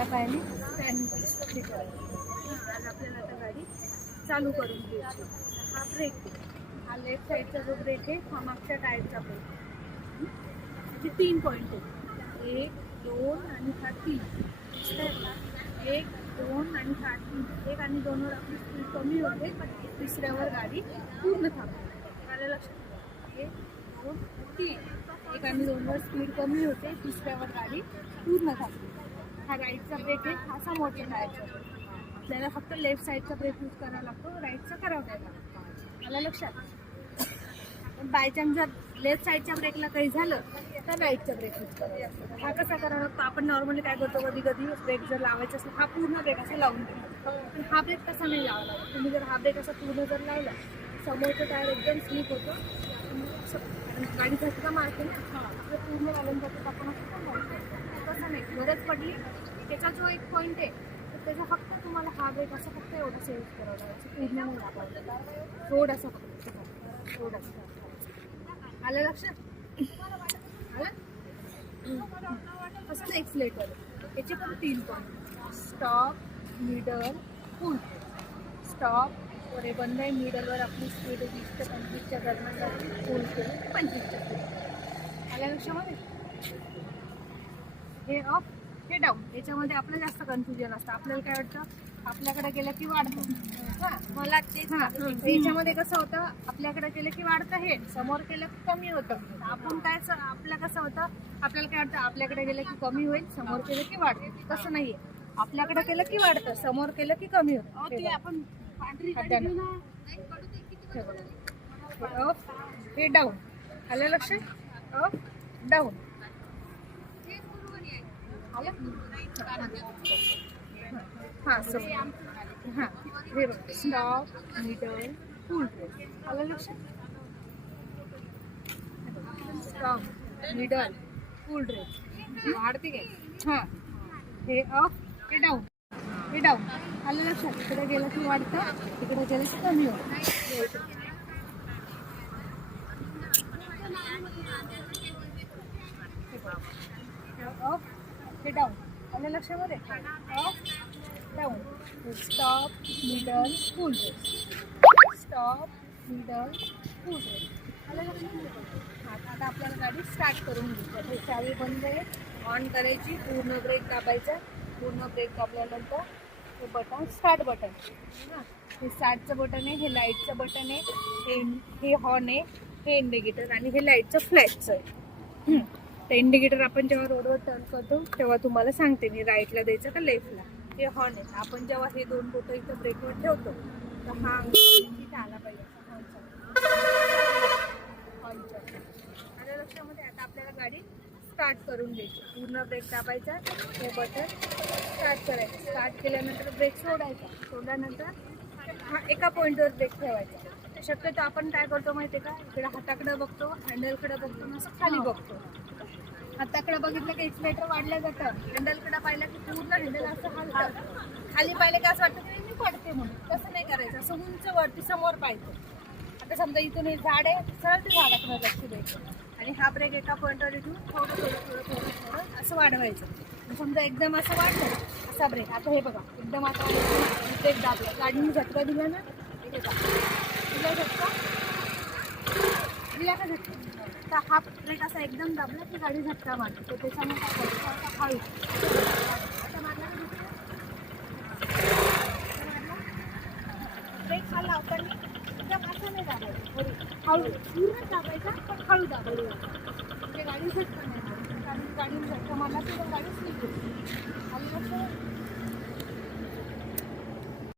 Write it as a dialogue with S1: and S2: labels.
S1: डाव्या पायाने हे करायचं आज आपल्याला आता गाडी चालू करून घ्यायची. हा ब्रेक हा लेफ्ट साईडचा जो ब्रेक आहे हा मागच्या टायरचा ब्रेक हे तीन पॉईंट आहेत. एक दोन आणि हा तीन. एक दोन आणि हा तीन. एक आणि दोनवर आपली स्पीड कमी होते तिसऱ्यावर गाडी पूर्ण थांबते. आलं लक्षात? एक दोन तीन. एक आणि दोनवर स्पीड कमी होते तिसऱ्यावर गाडी पूर्ण थांबते. हा राईटचा ब्रेक आहे. हा समोरच्या टायरचा आपल्याला फक्त लेफ्ट साईडचा ब्रेक यूज करावा लागतो. राईटचा करावा नाही लागतो. मला लक्षात. पण बाय चान्स जर लेफ्ट साईडच्या ब्रेकला काही झालं तर राईटचा ब्रेक यूज करावा हा कसा करावा लागतो? आपण नॉर्मली काय करतो? कधी कधी ब्रेक जर लावायचा असेल हा पूर्ण ब्रेक असा लावून देतो. पण हा ब्रेक कसा नाही लावा लागतो तुम्ही जर हा ब्रेक असा पूर्ण जर लावला समोरचं टायर एकदम स्लिप होतो. आणि गाडी झटका मारते ना. आपलं पूर्ण घालून जातो. आपण असं पण नाही गरज पडली त्याचा जो एक पॉईंट आहे तर त्याचा फक्त तुम्हाला हा ब्रेक असं फक्त एवढा सेव्ह करावा लागेल पूर्ण नाही लावायचं थोडासा फक्त. थोडासा आलं लक्षात आलं? असं एक्सलेटर याचे पण तीन point stop middle full stop वर बंद आहे मिडलवर आपली स्पीड वीस ते पंचवीसच्या दरम्यान जाते फुल केलं. पंचवीसच्या आल्या लक्षामध्ये? हे अप हे डाऊन याच्यामध्ये आपलं जास्त कन्फ्युजन असतं. आपल्याला काय वाटतं? आपल्याकडे गेलं की वाढतं. हां.
S2: मला तेच
S1: हा. याच्यामध्ये कसं होतं? आपल्याकडे केलं की वाढतं हे. समोर केलं की कमी होतं. आपण काय स- आपलं कसं होतं? आपल्याला काय वाटतं? आपल्याकडे गेलं की कमी होईल समोर केलं की वाढतं. तसं नाहीये. आपल्याकडे केलं की वाढतं समोर केलं की कमी होतं.
S2: ते आपण.
S1: हे डाऊन आलं लक्षात? अप डाऊन हां सर. हां हे बघ. स्टॉप मिडल फुल आलं लक्षात? स्टॉप मिडल फुल ड्रेस वाढते काय? हां. हे अप हे डाऊन हे डाऊन आलं लक्षात? इकडे गेलं की वाढतं इकडे गेलं की कमी होतं. अप हे डाऊन आलं लक्षामध्ये? Up down stop middle full dress stop middle full dress आलं लक्षामध्ये? आता आपल्याला गाडी स्टार्ट करून घ्यायची हे चावी बंद आहे. ऑन करायची. पूर्ण ब्रेक दाबायचा. पूर्ण ब्रेक दाबल्यानंतर हे बटन स्टार्ट बटन हां. हे स्टार्टचं बटन आहे. हे लाईटचं बटन आहे. हे हे हॉर्न आहे. हे इंडिकेटर आणि हे लाईटचं फ्लॅशचं आहे. तर इंडिकेटर आपण जेव्हा रोडवर टर्न करतो तेव्हा तुम्हाला सांगते मी राईटला द्यायचं का लेफ्टला हे हॉर्न आहे. आपण जेव्हा हे दोन बोटं इथं ब्रेकवर ठेवतो तर हा अंक आला पाहिजे. हॉर्नचा आलं लक्षामध्ये आता आपल्याला गाडी स्टार्ट करून द्यायची. पूर्ण ब्रेक दाबायचा हे बटन स्टार्ट करायचं. स्टार्ट केल्यानंतर ब्रेक सोडायचा. सोडल्यानंतर हा एका पॉईंटवर ब्रेक ठेवायचा. शक्यतो आपण काय करतो माहिती आहे का? इकडे हाताकडे बघतो हँडलकडे बघतो असं खाली बघतो. हाताकडे बघितलं की एक्सिलेटर वाढल्या जातं. हँडलकडे पाहिलं की पूर्ण हँडल असं हलतं. खाली पाहिलं की असं वाटतं की मी पडते म्हणून. तसं नाही करायचं. असं उंच वरती समोर पाहिजे आता समजा इथून हे झाड आहे सरळ ते झाडाकडे लक्ष द्यायचं. आणि हा ब्रेक एका पॉईंटवर इथून थोडं थोडं थोडं थोडं थोडं असं वाढवायचं. समजा एकदम असं वाढलं असा ब्रेक आता हे बघा एकदम आता ब्रेक दाबला. गाडीने झटका दिला ना हे बघा. का? झटका तर हा असा एकदम दाबला की गाडी झटका मारते. त्याच्यामुळे काय हळू आता मारला ब्रेक आपण एकदम असं नाही दाबायचं. हळू. पूर्ण दाबायचा पण हळू म्हणजे गाडी झटका नाही गाडी गाडी झटका मारला तर गाडीच निघते स्लिप होते